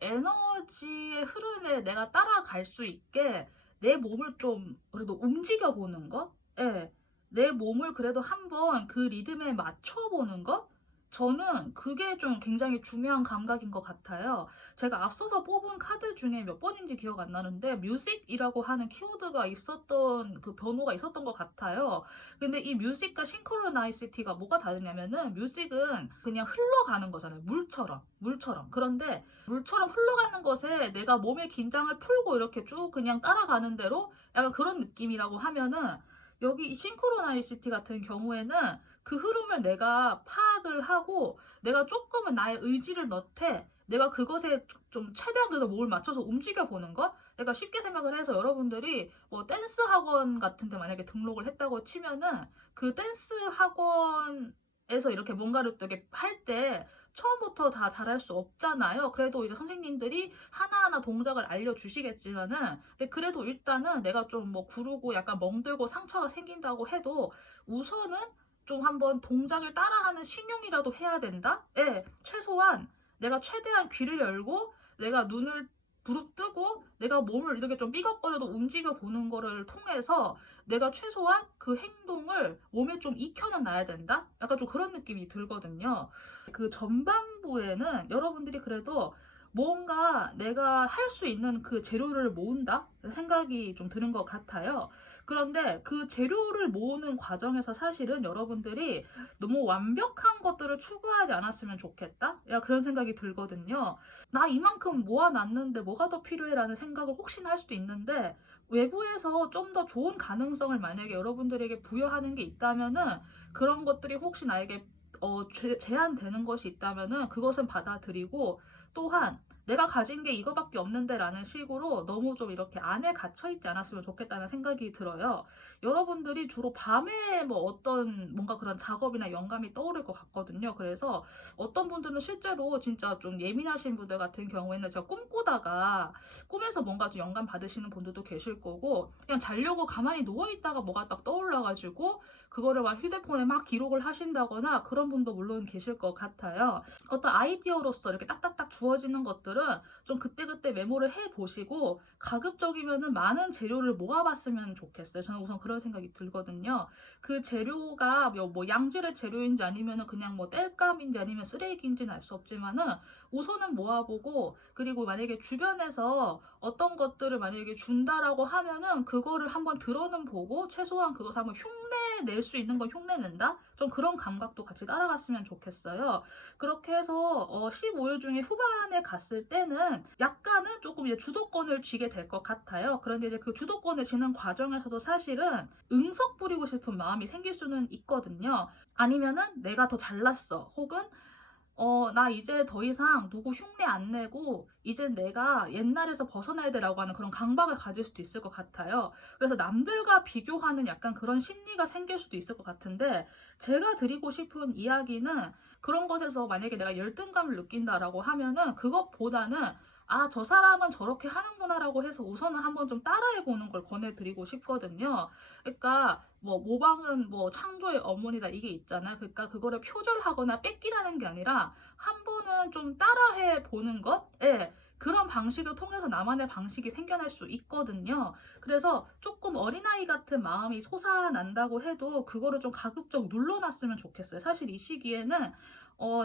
에너지의 흐름에 내가 따라갈 수 있게 내 몸을 좀 그래도 움직여 보는 거? 예. 내 몸을 그래도 한번 그 리듬에 맞춰 보는 거? 저는 그게 좀 굉장히 중요한 감각인 것 같아요. 제가 앞서서 뽑은 카드 중에 몇 번인지 기억 안 나는데 뮤직이라고 하는 키워드가 있었던 그 변호가 있었던 것 같아요. 근데 이 뮤직과 싱크로나이시티가 뭐가 다르냐면은 뮤직은 그냥 흘러가는 거잖아요. 물처럼. 그런데 물처럼 흘러가는 것에 내가 몸의 긴장을 풀고 이렇게 쭉 그냥 따라가는 대로 약간 그런 느낌이라고 하면은 여기 이 싱크로나이시티 같은 경우에는 그 흐름을 내가 파악을 하고 내가 조금은 나의 의지를 넣되 내가 그것에 좀 최대한 그래도 몸을 맞춰서 움직여 보는 것? 그러니까 쉽게 생각을 해서 여러분들이 뭐 댄스 학원 같은 데 만약에 등록을 했다고 치면은 그 댄스 학원에서 이렇게 뭔가를 되게 할 때 처음부터 다 잘할 수 없잖아요. 그래도 이제 선생님들이 하나하나 동작을 알려주시겠지만은, 근데 그래도 일단은 내가 좀 뭐 구르고 약간 멍들고 상처가 생긴다고 해도 우선은 좀 한번 동작을 따라하는 신용이라도 해야 된다? 예, 최소한 내가 최대한 귀를 열고 내가 눈을 부릅뜨고 내가 몸을 이렇게 좀 삐걱거려도 움직여 보는 거를 통해서 내가 최소한 그 행동을 몸에 좀 익혀는 놔야 된다? 약간 좀 그런 느낌이 들거든요. 그 전반부에는 여러분들이 그래도 뭔가 내가 할 수 있는 그 재료를 모은다? 생각이 좀 드는 것 같아요. 그런데 그 재료를 모으는 과정에서 사실은 여러분들이 너무 완벽한 것들을 추구하지 않았으면 좋겠다? 야, 그런 생각이 들거든요. 나 이만큼 모아놨는데 뭐가 더 필요해? 라는 생각을 혹시나 할 수도 있는데 외부에서 좀 더 좋은 가능성을 만약에 여러분들에게 부여하는 게 있다면은 그런 것들이 혹시 나에게 제한되는 것이 있다면은 그것은 받아들이고 또한 내가 가진 게 이거밖에 없는데 라는 식으로 너무 좀 이렇게 안에 갇혀있지 않았으면 좋겠다는 생각이 들어요. 여러분들이 주로 밤에 뭐 어떤 뭔가 그런 작업이나 영감이 떠오를 것 같거든요. 그래서 어떤 분들은 실제로 진짜 좀 예민하신 분들 같은 경우에는 제가 꿈꾸다가 꿈에서 뭔가 좀 영감 받으시는 분들도 계실 거고 그냥 자려고 가만히 누워있다가 뭐가 딱 떠올라가지고 그거를 막 휴대폰에 막 기록을 하신다거나 그런 분도 물론 계실 것 같아요. 어떤 아이디어로서 이렇게 딱딱딱 주어지는 것들은 좀 그때그때 메모를 해보시고 가급적이면은 많은 재료를 모아봤으면 좋겠어요. 저는 우선 그런 생각이 들거든요. 그 재료가 뭐 양질의 재료인지 아니면은 그냥 뭐 땔감인지 아니면 쓰레기인지는 알 수 없지만은 우선은 모아보고 그리고 만약에 주변에서 어떤 것들을 만약에 준다라고 하면은 그거를 한번 들어는 보고 최소한 그것을 한번 흉내 낼 수 있는 건 흉내 낸다? 좀 그런 감각도 같이 따라갔으면 좋겠어요. 그렇게 해서 15일 중에 후반에 갔을 때는 약간은 조금 이제 주도권을 쥐게 될 것 같아요. 그런데 이제 그 주도권을 쥐는 과정에서도 사실은 응석 부리고 싶은 마음이 생길 수는 있거든요. 아니면은 내가 더 잘났어. 혹은 나 이제 더 이상 누구 흉내 안 내고, 이제 내가 옛날에서 벗어나야 되라고 하는 그런 강박을 가질 수도 있을 것 같아요. 그래서 남들과 비교하는 약간 그런 심리가 생길 수도 있을 것 같은데, 제가 드리고 싶은 이야기는 그런 것에서 만약에 내가 열등감을 느낀다라고 하면은, 그것보다는 아, 저 사람은 저렇게 하는구나라고 해서 우선은 한번 좀 따라해보는 걸 권해드리고 싶거든요. 그러니까 뭐 모방은 뭐 창조의 어머니다 이게 있잖아요. 그러니까 그거를 표절하거나 뺏기라는 게 아니라 한 번은 좀 따라해 보는 것? 예. 그런 방식을 통해서 나만의 방식이 생겨날 수 있거든요. 그래서 조금 어린아이 같은 마음이 솟아난다고 해도 그거를 좀 가급적 눌러놨으면 좋겠어요. 사실 이 시기에는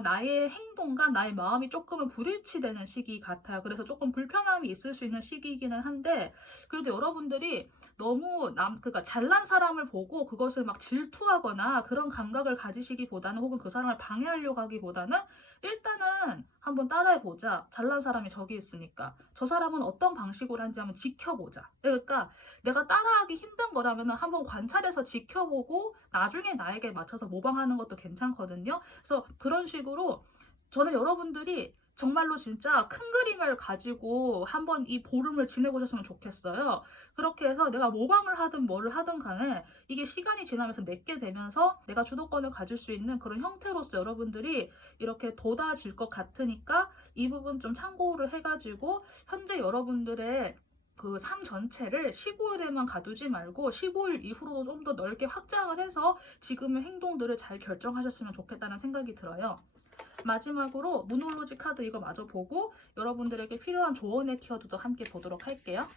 나의 행동과 나의 마음이 조금은 불일치되는 시기 같아요. 그래서 조금 불편함이 있을 수 있는 시기이기는 한데 그래도 여러분들이 너무 그러니까 잘난 사람을 보고 그것을 막 질투하거나 그런 감각을 가지시기보다는 혹은 그 사람을 방해하려고 하기보다는 일단은 한번 따라해보자. 잘난 사람이 저기 있으니까. 저 사람은 어떤 방식으로 하는지 한번 지켜보자. 그러니까 내가 따라하기 힘든 거라면 한번 관찰해서 지켜보고 나중에 나에게 맞춰서 모방하는 것도 괜찮거든요. 그래서 그런 식으로 저는 여러분들이 정말로 진짜 큰 그림을 가지고 한번 이 보름을 지내보셨으면 좋겠어요. 그렇게 해서 내가 모방을 하든 뭐를 하든 간에 이게 시간이 지나면서 내게 되면서 내가 주도권을 가질 수 있는 그런 형태로서 여러분들이 이렇게 돋아질 것 같으니까 이 부분 좀 참고를 해가지고 현재 여러분들의 그 삶 전체를 15일에만 가두지 말고 15일 이후로도 좀 더 넓게 확장을 해서 지금의 행동들을 잘 결정하셨으면 좋겠다는 생각이 들어요. 마지막으로 무놀로지 카드 이거 마저 보고 여러분들에게 필요한 조언의 키워드도 함께 보도록 할게요.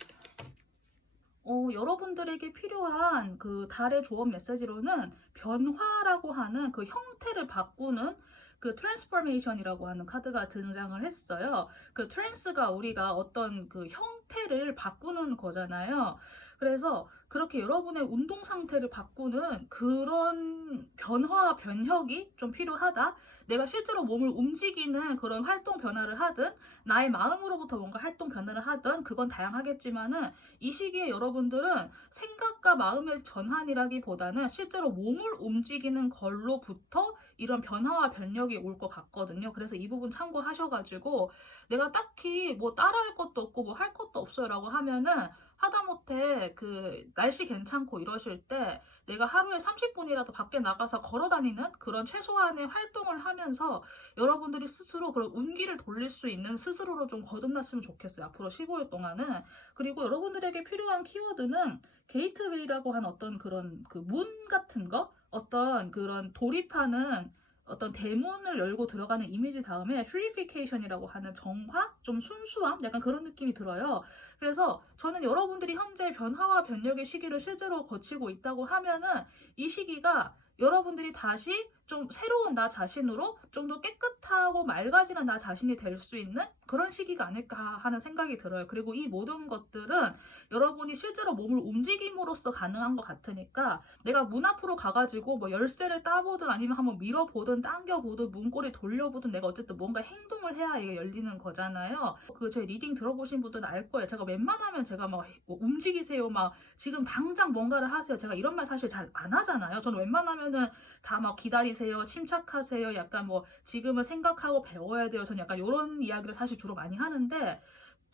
여러분들에게 필요한 그 달의 조언 메시지로는 변화라고 하는 그 형태를 바꾸는 그 트랜스포메이션이라고 하는 카드가 등장을 했어요. 그 트랜스가 우리가 어떤 그 형태를 바꾸는 거잖아요. 그래서 그렇게 여러분의 운동 상태를 바꾸는 그런 변화와 변혁이 좀 필요하다. 내가 실제로 몸을 움직이는 그런 활동 변화를 하든 나의 마음으로부터 뭔가 활동 변화를 하든 그건 다양하겠지만은 이 시기에 여러분들은 생각과 마음의 전환이라기보다는 실제로 몸을 움직이는 걸로부터 이런 변화와 변력이 올 것 같거든요. 그래서 이 부분 참고하셔가지고 내가 딱히 뭐 따라할 것도 없고 뭐 할 것도 없어요라고 하면은 하다못해 그 날씨 괜찮고 이러실 때 내가 하루에 30분이라도 밖에 나가서 걸어 다니는 그런 최소한의 활동을 하면서 여러분들이 스스로 그런 운기를 돌릴 수 있는 스스로로 좀 거듭났으면 좋겠어요. 앞으로 15일 동안은. 그리고 여러분들에게 필요한 키워드는 게이트웨이라고 하는 어떤 그런 그 문 같은 거, 어떤 그런 돌입하는 어떤 대문을 열고 들어가는 이미지 다음에 purification이라고 하는 정화, 좀 순수함, 약간 그런 느낌이 들어요. 그래서 저는 여러분들이 현재 변화와 변력의 시기를 실제로 거치고 있다고 하면은 이 시기가 여러분들이 다시 좀 새로운 나 자신으로 좀 더 깨끗하고 맑아지는 나 자신이 될 수 있는 그런 시기가 아닐까 하는 생각이 들어요. 그리고 이 모든 것들은 여러분이 실제로 몸을 움직임으로써 가능한 것 같으니까 내가 문 앞으로 가가지고 뭐 열쇠를 따보든 아니면 한번 밀어보든 당겨보든 문고리 돌려보든 내가 어쨌든 뭔가 행동을 해야 이게 열리는 거잖아요. 그 제 리딩 들어보신 분들은 알 거예요. 제가 웬만하면 제가 막뭐 움직이세요, 막 지금 당장 뭔가를 하세요. 제가 이런 말 사실 잘 안 하잖아요. 저는 웬만하면은 다 막 기다리세요, 침착하세요, 약간 뭐 지금은 생각하고 배워야 돼요. 저는 약간 이런 이야기를 사실 주로 많이 하는데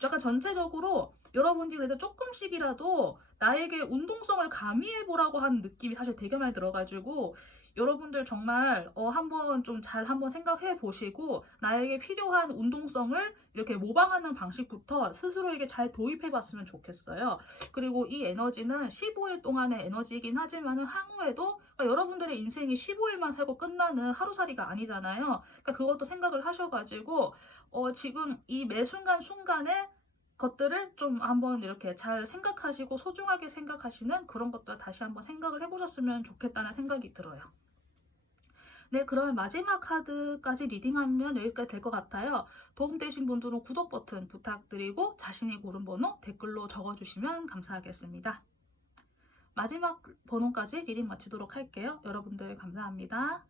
약간 전체적으로 여러분들이 그래도 조금씩이라도 나에게 운동성을 가미해보라고 하는 느낌이 사실 되게 많이 들어가지고 여러분들 정말 한번 좀 잘 한번 생각해 보시고 나에게 필요한 운동성을 이렇게 모방하는 방식부터 스스로에게 잘 도입해 봤으면 좋겠어요. 그리고 이 에너지는 15일 동안의 에너지이긴 하지만 향후에도 그러니까 여러분들의 인생이 15일만 살고 끝나는 하루살이가 아니잖아요. 그러니까 그것도 생각을 하셔가지고 지금 이 매 순간순간에 것들을 좀 한번 이렇게 잘 생각하시고 소중하게 생각하시는 그런 것들 다시 한번 생각을 해보셨으면 좋겠다는 생각이 들어요. 네, 그러면 마지막 카드까지 리딩하면 여기까지 될 것 같아요. 도움되신 분들은 구독 버튼 부탁드리고 자신이 고른 번호 댓글로 적어주시면 감사하겠습니다. 마지막 번호까지 리딩 마치도록 할게요. 여러분들 감사합니다.